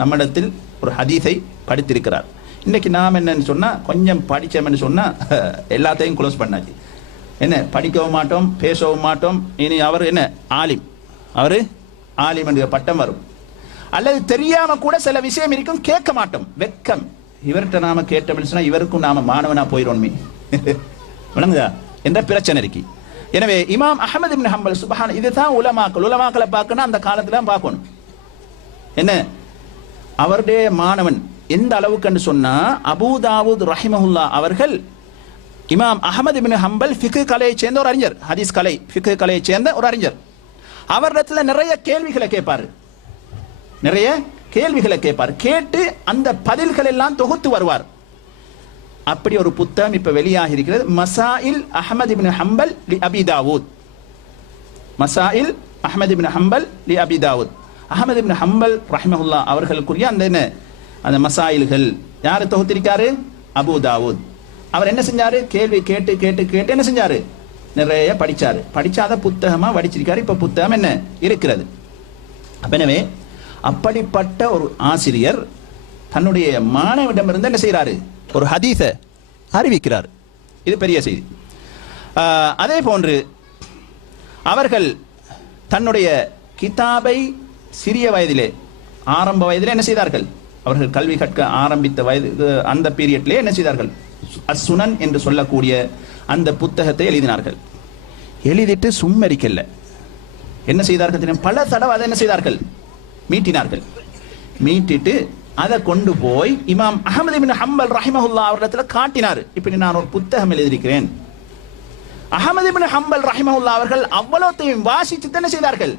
நம்மிடத்தில் ஒரு ஹதீஸை படித்திருக்கிறார். இன்னைக்கு நாம் என்னன்னு சொன்னா கொஞ்சம் படிச்சோம்னு சொன்னா எல்லாத்தையும் க்ளோஸ் பண்ணாச்சு. என்ன படிக்கவும் மாட்டோம், பேசவும் மாட்டோம். இனி அவர் என்ன ஆலிம் என்ற பட்டம் வரும். அல்லது தெரியாம கூட சில விஷயம் இருக்கும், கேட்க மாட்டோம், வெக்கம். இவர்கிட்ட நாம கேட்டோம்னு சொன்னா இவருக்கும் நாம மாணவனா போயிடுவோமே விளங்குதா என்ற பிரச்சனை இருக்கு. எனவே இமாம் அஹ்மத் இப்னு ஹம்பல் சுப்ஹான், இதுதான் உலமாக்களை பார்க்கணும். அந்த காலத்துல பார்க்கணும். என்ன அவருடைய மாணவன் எந்த அளவுக்கு என்று சொன்னா அபூ தாவூத் ரஹிமஹுல்லா அவர்கள் இமாம் அஹ்மத் இப்னு ஹம்பல் ஃபிக்ஹ் கலையை சேர்ந்த ஒரு அறிஞர், ஹதீஸ் கலை ஃபிக்ஹ் கலையை சேர்ந்த ஒரு அறிஞர். அவரிடத்துல நிறைய கேள்விகளை கேட்பார். கேட்டு அந்த பதில்கள் எல்லாம் தொகுத்து வருவார். அப்படி ஒரு புத்தகம் இப்ப வெளியாகி இருக்கிறது, மசாயில் அஹ்மத் இப்னு ஹம்பல் லி அபி தாவூத். மசாயில் அஹ்மத் இப்னு ஹம்பல் லி அபி தாவூத். அஹ்மத் இப்னு ஹம்பல் ரஹிமஹுல்லா அவர்களுக்குரிய அந்த மசாயில்கள் யாரு தொகுத்திருக்காரு? அபூ தாவூத். அவர் என்ன செஞ்சாரு? கேள்வி கேட்டு கேட்டு கேட்டு என்ன செஞ்சாரு? நிறைய படிச்சாத புத்தகமா வடிச்சிருக்காரு. இப்ப புத்தகம் என்ன இருக்கிறது. எனவே அப்படிப்பட்ட ஒரு ஆசிரியர் தன்னுடைய மாணவரிடமிருந்து என்ன செய்யறாரு? ஒரு ஹதீஸ அறிவிக்கிறார். இது பெரிய செய்தி. அதே போன்று அவர்கள் தன்னுடைய கிதாபை சிறிய வயதிலே, ஆரம்ப வயதிலே என்ன செய்தார்கள்? அவர்கள் கல்வி கற்க ஆரம்பித்த வயது அந்த பீரியட்லே என்ன செய்தார்கள்? அசுனன் என்று சொல்லக்கூடிய அந்த புத்தகத்தை எழுதினார்கள். எழுதிட்டு சும்மரிக்கல, என்ன செய்தார்கள்? பல தடவை அதை என்ன செய்தார்கள்? மீட்டிட்டு அதை கொண்டு போய் இமாம் அஹ்மத் இப்னு ஹம்பல் ரஹிமஹுல்லா அவரிடத்துல காட்டினார். இப்படி நான் ஒரு புத்தகம் எழுதியிருக்கிறேன். அஹ்மத் இப்னு ஹம்பல் ரஹிமஹுல்லா அவர்கள் அவ்வளோத்தையும் வாசித்து என்ன செய்தார்கள்?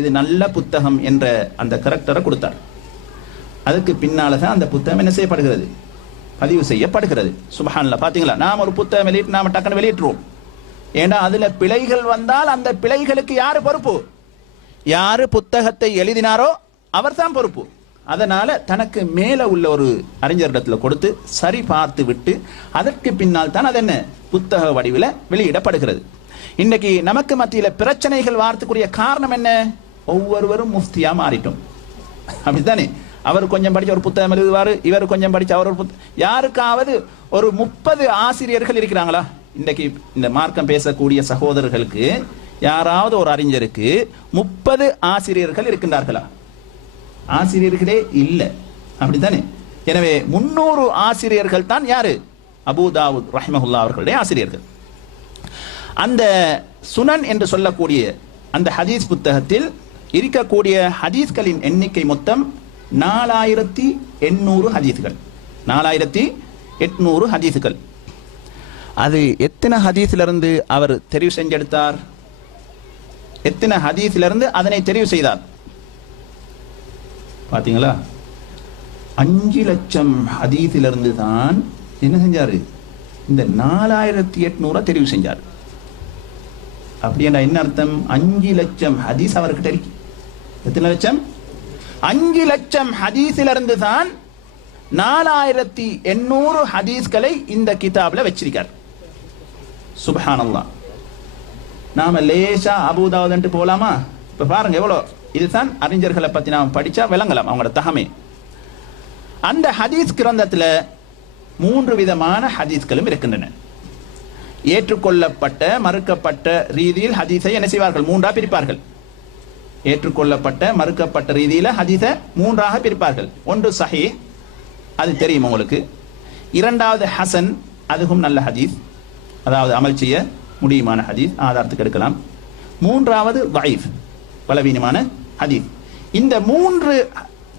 இது நல்ல புத்தகம் என்ற அந்த கரெக்டரை கொடுத்தார். அதுக்கு பின்னால்தான் அந்த புத்தகம் என்ன செய்யப்படுகிறது? பதிவு செய்யப்படுகிறது. சுப்ஹானல்லாஹ். பாத்தீங்களா, நாம் ஒரு புத்தகம் வெளியிட்டு நாம டக்குன்னு வெளியிட்டுருவோம். ஏன்னா அதுல பிழைகள் வந்தால் அந்த பிழைகளுக்கு யாரு பொறுப்பு? யாரு புத்தகத்தை எழுதினாரோ அவர் தான் பொறுப்பு. அதனால தனக்கு மேல உள்ள ஒரு அறிஞரிடத்துல கொடுத்து சரி பார்த்து விட்டு அதற்கு பின்னால் தான் அது என்ன புத்தக வடிவில் வெளியிடப்படுகிறது. இன்னைக்கு நமக்கு மத்தியில பிரச்சனைகள் வார்த்தைக்குரிய காரணம் என்ன? ஒவ்வொருவரும் முஃப்தியா மாறிட்டோம். அப்படித்தானே? அவர் கொஞ்சம் படிச்ச ஒரு புத்தகம் எழுதுவாரு, இவர் கொஞ்சம் படிச்ச அவர் ஒரு யாருக்காவது ஒரு 30 ஆசிரியர்கள் இருக்கிறாங்களா? இன்றைக்கு இந்த மார்க்கம் பேசக்கூடிய சகோதரர்களுக்கு யாராவது ஒரு அறிஞருக்கு 30 ஆசிரியர்கள் இருக்கின்றார்களா? ஆசிரியர்களே இல்லை. அப்படித்தானே? எனவே 300 ஆசிரியர்கள் தான் யாரு? அபூ தாவூத் ரஹ்மஹுல்லாஹ் அவர்களுடைய ஆசிரியர்கள். அந்த சுனன் என்று சொல்லக்கூடிய அந்த ஹதீஸ் புத்தகத்தில் இருக்கக்கூடிய ஹதீஸ்களின் எண்ணிக்கை மொத்தம் 4800 ஹதீஸ்கள். 4800 ஹதீஸ்கள். அது எத்தனை ஹதீஸிலிருந்து அவர் தெரிவு செஞ்செடுத்தார்? எத்தனை ஹதீஸிலிருந்து அதனை தெரிவு செய்தார்? பாத்தீங்களா? 5 லட்சம் ஹதீஸிலிருந்து தான் என்ன செஞ்சாரு? இந்த 4800 தெரிவு செஞ்சார். அப்படின்னா என்ன அர்த்தம்? 5 லட்சம் ஹதீஸ் அவர்கிட்ட இருக்கு. எத்தனை லட்சம்? 5 லட்சம் ஹதீஸிலிருந்து தான் 4800 ஹதீஸ்களை இந்த கிதாப்ல வச்சிருக்கார். சுப்ஹானல்லாஹ். நாம லேசா அபூ தாவூத் போலாமா? இப்ப பாருங்க எவ்வளவு. இதுதான் அறிஞர்களை பத்தி நாம் படிச்சா விளங்கலாம் அவங்களோட தகமை. அந்த ஹதீஸ் கிரந்தத்துல 3 விதமான ஹதீஸ்களும் இருக்கின்றன. ஏற்றுக்கொள்ளப்பட்ட மறுக்கப்பட்ட ரீதியில் ஹதீஸை என்ன செய்வார்கள்? 3ஆக பிரிப்பார்கள். ஏற்றுக்கொள்ளப்பட்ட மறுக்கப்பட்ட ரீதியில ஹதீஸை 3ஆக பிரிப்பார்கள். ஒன்று சஹீஹ், அது தெரியும் உங்களுக்கு. இரண்டாவது ஹசன், அதுவும் நல்ல ஹதீஸ், அதாவது அமல் செய்ய முடியுமான ஹதீஸ், ஆதாரத்துக்கு எடுக்கலாம். மூன்றாவது தைஃப், பலவீனமான ஹதீஸ். இந்த 3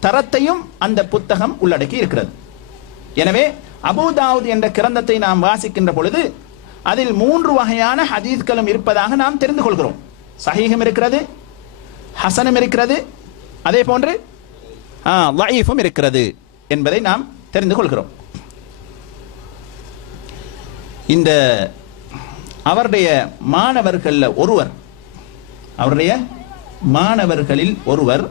தரத்தையும் அந்த புத்தகம் உள்ளடக்கி இருக்கிறது. எனவே அபூ தாவூத் என்ற கிரந்தத்தை நாம் வாசிக்கின்ற பொழுது அதில் 3 வகையான ஹதீஸ்களும் இருப்பதாக நாம் தெரிந்து கொள்கிறோம். சஹீஹும் இருக்கிறது, ஹசனும் இருக்கிறது, அதே போன்று லைஃபும் இருக்கிறது என்பதை நாம் தெரிந்து கொள்கிறோம். இந்த அவருடைய மாணவர்களில் ஒருவர்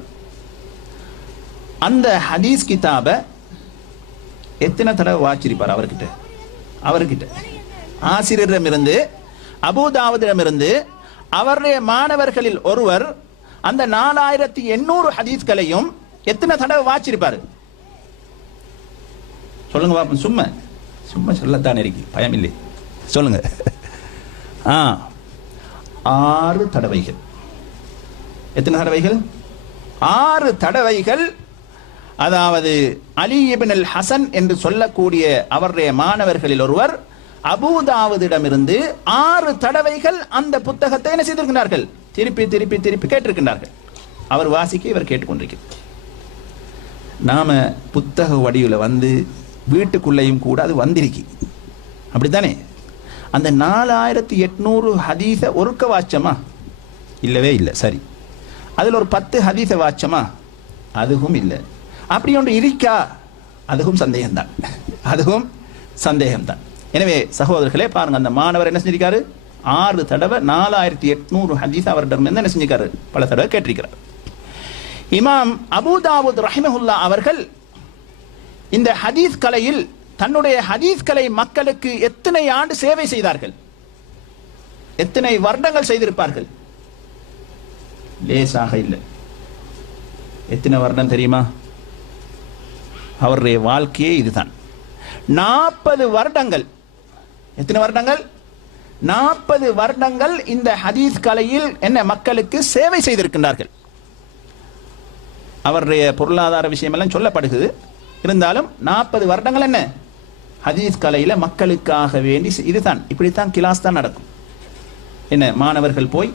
அந்த ஹதீஸ் கிதாபை எத்தனை தடவை வாசிச்சிருப்பார்? அவர்கிட்ட ஆசிரியரிடமிருந்து, அபூ தாவூதிடமிருந்து அவருடைய மாணவர்களில் ஒருவர் அந்த 4800 ஹதீஸ்களையும் எத்தனை தடவை வாசிச்சிருப்பாரு? சொல்லுங்க பாப்போம். சும்மா சொல்லத்தான் இருக்கு, பயம் இல்லை, சொல்லுங்க. 6 தடவைகள். எத்தனை தடவைகள்? 6 தடவைகள். அதாவது அலி இப்னு அல் ஹசன் என்று சொல்லக்கூடிய அவருடைய மாணவர்களில் ஒருவர் அபூ தாவூதிடமிருந்து 6 தடவைகள் அந்த புத்தகத்தை என்ன செய்திருக்கிறார்கள்? திருப்பி திருப்பி திருப்பி கேட்டிருக்கின்றார்கள். அவர் வாசிக்க இவர் கேட்டுக்கொண்டிருக்கிறார். நாம புத்தக வடிவில் வந்து வீட்டுக்குள்ளேயும் கூட அது வந்திருக்கு. அப்படித்தானே? அந்த 4800 ஹதீஸை ஒருக்க வாச்சமா? இல்லவே இல்லை. சரி, அதில் ஒரு 10 ஹதீஸை வாச்சமா? அதுவும் இல்லை. அப்படி ஒன்று இருக்கா? அதுவும் சந்தேகம்தான். எனவே சகோதரர்களே பாருங்க, அந்த மாணவர் என்ன செஞ்சிருக்காரு? 6 தடவை 4800 ஹதீஸ் அவரிடம் என்ன செஞ்சிருக்காரு? பல தடவை கேட்டிருக்கிறார். இமாம் அபூ தாவூத் ரஹிமஹுல்லாஹ் அவர்கள் இந்த ஹதீஸ் கலையில் தன்னுடைய ஹதீஸ் கலை மக்களுக்கு எத்தனை ஆண்டு சேவை செய்தார்கள்? எத்தனை வருடங்கள் செய்திருப்பார்கள்? லேசாக இல்லை. எத்தனை வருடம் தெரியுமா? அவருடைய வாழ்க்கையே இதுதான். 40 வருடங்கள். எத்தனை வருடங்கள்? 40 வருடங்கள் இந்த ஹதீஸ் கலையில் என்ன மக்களுக்கு சேவை செய்திருக்கின்றார்கள். அவருடைய பொருளாதார விஷயம் எல்லாம் சொல்லப்படுகிறது. இருந்தாலும் 40 வருடங்கள் என்ன ஹதீஸ் கலையில மக்களுக்காக வேண்டி இதுதான். இப்படித்தான் கிளாஸ் தான் நடக்கும். என்ன, மாணவர்கள் போய்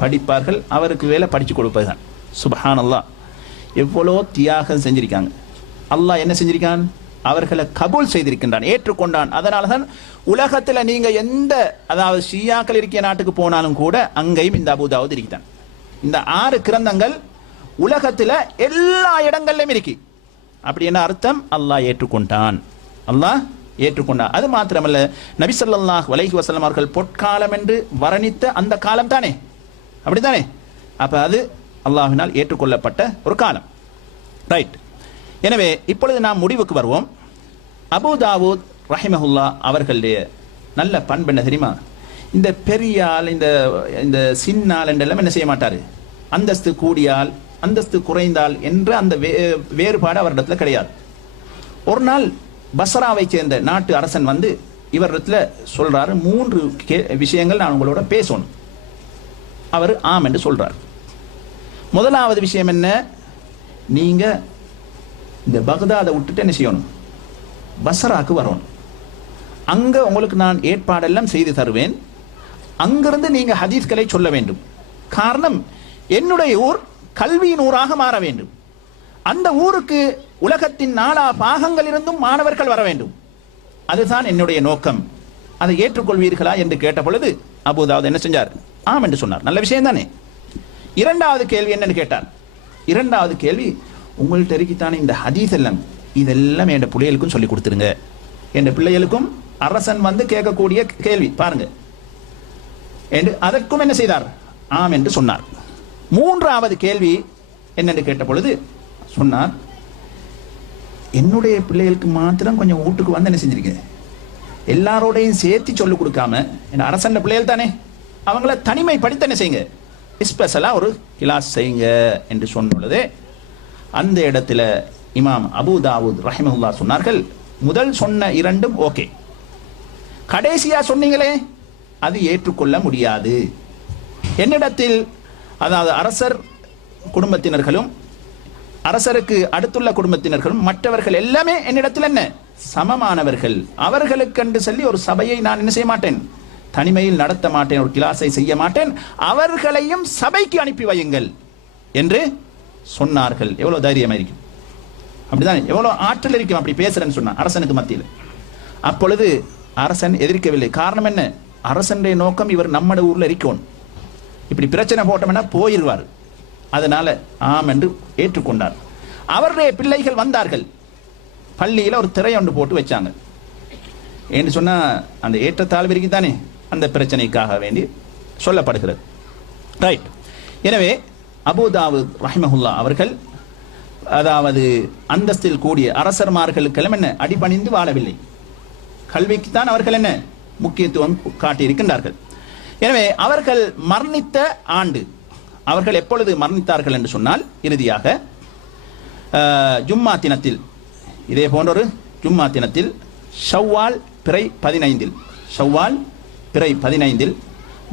படிப்பார்கள், அவருக்கு வேலை படிச்சு கொடுப்பதுதான். சுப்ஹானல்லாஹ், எவ்வளோ தியாகம் செஞ்சிருக்காங்க. அல்லாஹ் என்ன செஞ்சிருக்கான்? அவர்களை கபூல் செய்திருக்கின்றான், ஏற்றுக்கொண்டான். அதனால தான் உலகத்தில் நீங்க எந்த, அதாவது ஷியாக்கள் இருக்கிய நாட்டுக்கு போனாலும் கூட அங்கேயும் இந்த அபூ தாவூத் இருக்கான். இந்த 6 கிரந்தங்கள் உலகத்தில் எல்லா இடங்களிலும் இருக்கு. அப்படி என்ன அர்த்தம்? அல்லாஹ் ஏற்றுக்கொண்டான். அல்லாஹ் ஏற்றுக்கொண்டான். அது மாத்திரமல்ல, நபி ஸல்லல்லாஹு அலைஹி வஸல்லம் அவர்கள் பொற்காலம் என்று வர்ணித்த அந்த காலம் தானே, அப்படித்தானே? அப்ப அது அல்லாஹ்வினால் ஏற்றுக்கொள்ளப்பட்ட ஒரு காலம். ரைட். எனவே இப்பொழுது நாம் முடிவுக்கு வருவோம். அபூ தாவூத் ரஹிமஹுல்லா அவர்களுடைய நல்ல பண்பு என்ன தெரியுமா? இந்த பெரியால் இந்த சின்னால் என்றெல்லாம் என்ன செய்ய மாட்டார். அந்தஸ்து கூடியால் அந்தஸ்து குறைந்தால் என்ற அந்த வேறுபாடு அவரிடத்தில் கிடையாது. ஒரு நாள் பஸ்ராவை சேர்ந்த நாட்டு அரசன் வந்து இவரிடத்தில் சொல்றாரு, 3 விஷயங்கள் நான் உங்களோட பேசணும். அவர் ஆம் என்று சொல்றார். முதலாவது விஷயம் என்ன? நீங்க இந்த பக்தாதை விட்டுட்டு என்ன செய்யணும்? பஸ்ராக்கு வரணும். அங்க உங்களுக்கு நான் ஏற்பாடெல்லாம் செய்து தருவேன். அங்கிருந்து நீங்க ஹதீஸ்களை சொல்ல வேண்டும். காரணம், என்னுடைய ஊர் கல்வியின் ஊராக மாற வேண்டும். அந்த ஊருக்கு உலகத்தின் நாலா பாகங்களிலிருந்தும் மாணவர்கள் வர வேண்டும். அதுதான் என்னுடைய நோக்கம். அதை ஏற்றுக்கொள்வீர்களா என்று கேட்ட பொழுது அபூ தாவூத் என்ன செஞ்சார்? ஆம் என்று சொன்னார். நல்ல விஷயம் தானே. இரண்டாவது கேள்வி என்னன்னு கேட்டார். இரண்டாவது கேள்வி, உங்கள்கிட்ட இருக்கித்தானே இந்த ஹதீஸ் எல்லாம், இதெல்லாம் என் பிள்ளைகளுக்கும் சொல்லி கொடுத்துருங்க. என் பிள்ளைகளுக்கும் அரசன் வந்து கேட்கக்கூடிய கேள்வி பாருங்க என்று அதற்கும் என்ன செய்தார்? ஆம் என்று சொன்னார். மூன்றாவது கேள்வி என்னென்று கேட்ட பொழுது சொன்னார், என்னுடைய பிள்ளைகளுக்கு மாத்திரம் கொஞ்சம் வீட்டுக்கு வந்து என்ன செஞ்சிருக்கேன், எல்லாரோடையும் சேர்த்து சொல்லிக் கொடுக்காம, என்ன அரசன் பிள்ளைகள் தானே, அவங்கள தனிமைப்படுத்த என்ன செய்யுங்க, ஸ்பெஷலா ஒரு கிளாஸ் செய்யுங்க என்று சொன்ன பொழுது அந்த இடத்துல இமாம் அபூ தாவூத் ரஹிமஹுல்லா சொன்னார்கள், முதல் சொன்ன 2 ஓகே, கடைசியா சொன்னீங்களே அது ஏற்றுக்கொள்ள முடியாது. என்னிடத்தில் அதாவது அரசர் குடும்பத்தினர்களும் அரசருக்கு அடுத்துள்ள குடும்பத்தினர்களும் மற்றவர்கள் எல்லாமே என்னிடத்தில் என்ன சமமானவர்கள். அவர்களுக்கென்று சொல்லி ஒரு சபையை நான் என்ன செய்ய மாட்டேன், தனிமையில் நடத்த மாட்டேன், ஒரு கிளாஸை செய்ய மாட்டேன், அவர்களையும் சபைக்கு அனுப்பி வையுங்கள் என்று சொன்னார்கள். எவ்வளவு தைரியம் இருக்கும், அப்படிதான் எவ்வளவு ஆற்றல் இருக்கும் அப்படி பேசுறேன்னு சொன்னான் அரசனுக்கு மத்தியில். அப்பொழுது அரசன் எதிர்க்கவில்லை. காரணம் என்ன? அரசனுடைய நோக்கம் இவர் நம்ம ஊர்ல இருக்கணும், இப்படி பிரச்சனை போட்டோம்னா போயிடுவார். அதனால ஆம் என்று ஏற்றுக்கொண்டார். அவருடைய பிள்ளைகள் வந்தார்கள். பள்ளியில் ஒரு திரை ஒன்று போட்டு வச்சாங்க. என்று சொன்னா அந்த ஏற்றத்தாழ்வு இருக்குதானே, அந்த பிரச்சனைக்காக வேண்டி சொல்லப்படுகிறது. ரைட். எனவே அபூ தாவூத் ரஹிமஹுல்லா அவர்கள் அதாவது அந்தஸ்தில் கூடிய அரசர்மார்களுக்கெல்லாம் என்ன அடிபணிந்து வாழவில்லை. கல்விக்குத்தான் அவர்கள் என்ன முக்கியத்துவம் காட்டியிருக்கின்றார்கள். எனவே அவர்கள் மரணித்த ஆண்டு, அவர்கள் எப்பொழுது மரணித்தார்கள் என்று சொன்னால் இறுதியாக ஜும்மா தினத்தில், இதே போன்ற ஒரு ஜும்மா தினத்தில் ஷவ்வால் பிறை 15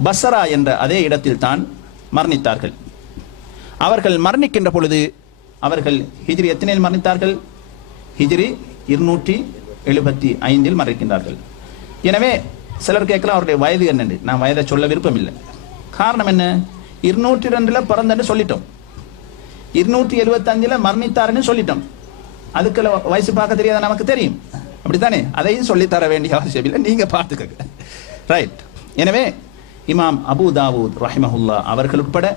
பஸ்ரா என்ற அதே இடத்தில் தான் மரணித்தார்கள். அவர்கள் மரணிக்கின்ற பொழுது அவர்கள் ஹிஜ்ரி எத்தனையில் மரணித்தார்கள்? ஹிஜ்ரி 275 மரணிக்கின்றார்கள். எனவே சிலர் கேட்கலாம் அவருடைய வயது என்னன்னு. நான் வயதை சொல்ல விருப்பம் இல்லை. காரணம் என்ன? 202 பிறந்தன்னு சொல்லிட்டோம், 275 மரணித்தாருன்னு சொல்லிட்டோம். அதுக்குள்ள வயசு பார்க்க தெரியாத நமக்கு தெரியும், அப்படித்தானே? அதையும் சொல்லி தர வேண்டிய அவசியம் இல்லை, நீங்க பார்த்துக்க. ரைட். எனவே இமாம் அபூ தாவூத் ரஹிமஹுல்லா அவர்கள் உட்பட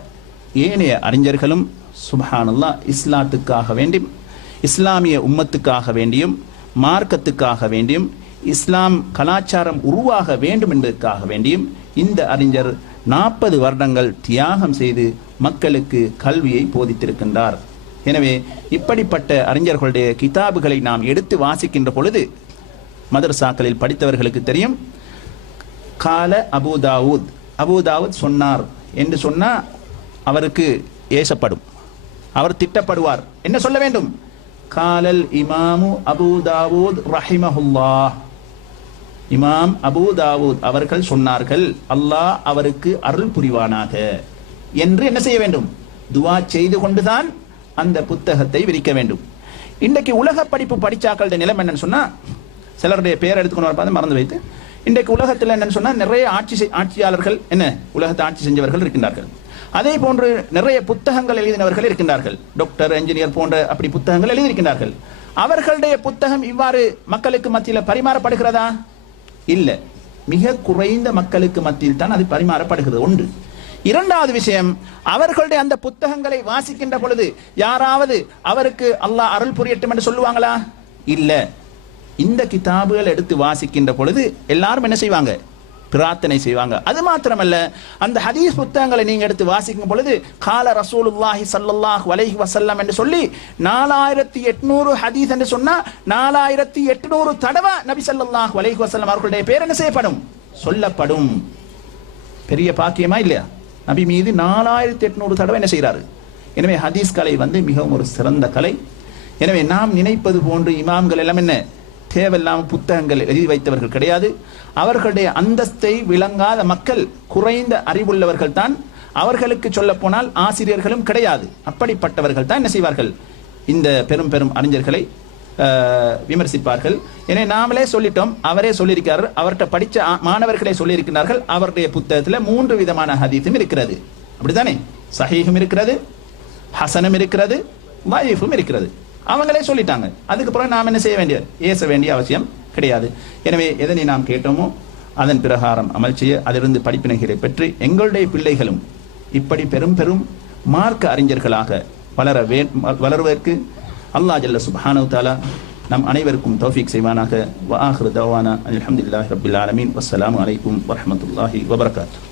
ஏனைய அறிஞர்களும் சுப்ஹானல்லாஹ் இஸ்லாத்துக்காக வேண்டியும் இஸ்லாமிய உம்மத்துக்காக வேண்டியும் மார்க்கத்துக்காக வேண்டியும் இஸ்லாம் கலாச்சாரம் உருவாக வேண்டும் என்பதற்காக வேண்டியும் இந்த அறிஞர் 40 வருடங்கள் தியாகம் செய்து மக்களுக்கு கல்வியை போதித்திருக்கின்றார். எனவே இப்படிப்பட்ட அறிஞர்களுடைய கிதாபுகளை நாம் எடுத்து வாசிக்கின்ற பொழுது மதரசாக்களில் படித்தவர்களுக்கு தெரியும், கால அபூ தாவூத் சொன்னார் என்று சொன்னா அவருக்கு ஏசப்படும், அவர் திட்டப்படுவார். என்ன சொல்ல வேண்டும்? காலல் இமாமு அபூ தாவூத் ரஹிமஹுல்லாஹ், இமாம் அபூ தாவூத் அவர்கள் சொன்னார்கள், அல்லாஹ் அவருக்கு அருள் புரிவானாக என்று என்ன செய்ய வேண்டும்? துவா செய்து கொண்டுதான் அந்த புத்தகத்தை விரிக்க வேண்டும். இன்றைக்கு உலக படிப்பு படிச்சாக்களுடைய நிலைமை என்னன்னு சொன்னா, சிலருடைய பேர் எடுத்துக்கொண்டு மறந்து வைத்து, இன்றைக்கு உலகத்தில் என்னன்னு சொன்னா நிறைய ஆட்சியாளர்கள் என்ன உலகத்தை ஆட்சி செஞ்சவர்கள் இருக்கின்றார்கள். அதே போன்று நிறைய புத்தகங்கள் எழுதினவர்கள் இருக்கின்றார்கள். டாக்டர், என்ஜினியர் போன்ற அப்படி புத்தகங்கள் எழுதியிருக்கின்றார்கள். அவர்களுடைய புத்தகம் இவ்வாறு மக்களுக்கு மத்தியில் பரிமாறப்படுகிறதா? இல்ல, மிக குறைந்த மக்களுக்கு மத்தியில் தான் அது பரிமாறப்படுகிறது. ஒன்று. இரண்டாவது விஷயம், அவர்களுடைய அந்த புத்தகங்களை வாசிக்கின்ற பொழுது யாராவது அவருக்கு அல்லாஹ் அருள் புரியட்டும் என்று சொல்லுவாங்களா? இல்ல. இந்த கிதாபுகள் எடுத்து வாசிக்கின்ற பொழுது எல்லாரும் என்ன செய்வாங்க? பிரார்த்தனை செய்வாங்க. அது மாத்திரமல்ல, அந்த ஹதீஸ் புத்தகங்களை நீங்க எடுத்து வாசிக்கும் பொழுது கால ரசூலுல்லாஹி ஸல்லல்லாஹு அலைஹி வஸல்லம் என்று சொல்லி 4800 ஹதீஸ் என்று சொன்னா 4800 தடவை நபி ஸல்லல்லாஹு அலைஹி வஸல்லம் அவர்களுடைய பேர் என்ன செய்யப்படும், சொல்லப்படும். பெரிய பாக்கியமா இல்லையா? நபி மீது 4800 தடவை என்ன செய்கிறாரு. எனவே ஹதீஸ் கலை மிகவும் ஒரு சிறந்த கலை. எனவே நாம் நினைப்பது போன்று இமாம்கள் எல்லாம் என்ன தேவையில்லாமல் புத்தகங்கள் எழுதி வைத்தவர்கள் கிடையாது. அவர்களுடைய அந்தஸ்தை விளங்காத மக்கள், குறைந்த அறிவுள்ளவர்கள் தான். அவர்களுக்கு சொல்ல போனால் ஆசிரியர்களும் கிடையாது. அப்படிப்பட்டவர்கள் தான் என்ன செய்வார்கள், இந்த பெரும் பெரும் அறிஞர்களை விமர்சிப்பார்கள். எனவே நாமளே சொல்லிட்டோம், அவரே சொல்லியிருக்கிறார், அவர்கிட்ட படித்த மாணவர்களே சொல்லியிருக்கிறார்கள். அவருடைய புத்தகத்தில் 3 விதமான ஹதீஸும் இருக்கிறது. அப்படித்தானே? சஹீஹும் இருக்கிறது, ஹசனும் இருக்கிறது, வஈஃபும் இருக்கிறது. அவங்களே சொல்லிட்டாங்க. அதுக்கப்புறம் நாம் என்ன செய்ய வேண்டிய, ஏச வேண்டிய அவசியம் கிடையாது. எனவே எதனை நாம் கேட்டோமோ அதன் பிரகாரம் அமல் செய்ய, அதிலிருந்து படிப்பினைகளை பெற்று எங்களுடைய பிள்ளைகளும் இப்படி பெரும் பெரும் மார்க்க அறிஞர்களாக வளர்வதற்கு அல்லாஹ் ஜல்ல சுப்ஹானஹு தஆலா நம் அனைவருக்கும் தௌஃபீக் செய்வானாக. வ ஆகிரு தஅவானா அல்ஹம்துலில்லாஹி ரப்பில் ஆலமீன். வஸ்ஸலாமு அலைக்கும் வரஹ்மத்துல்லாஹி வபரகாத்துஹு.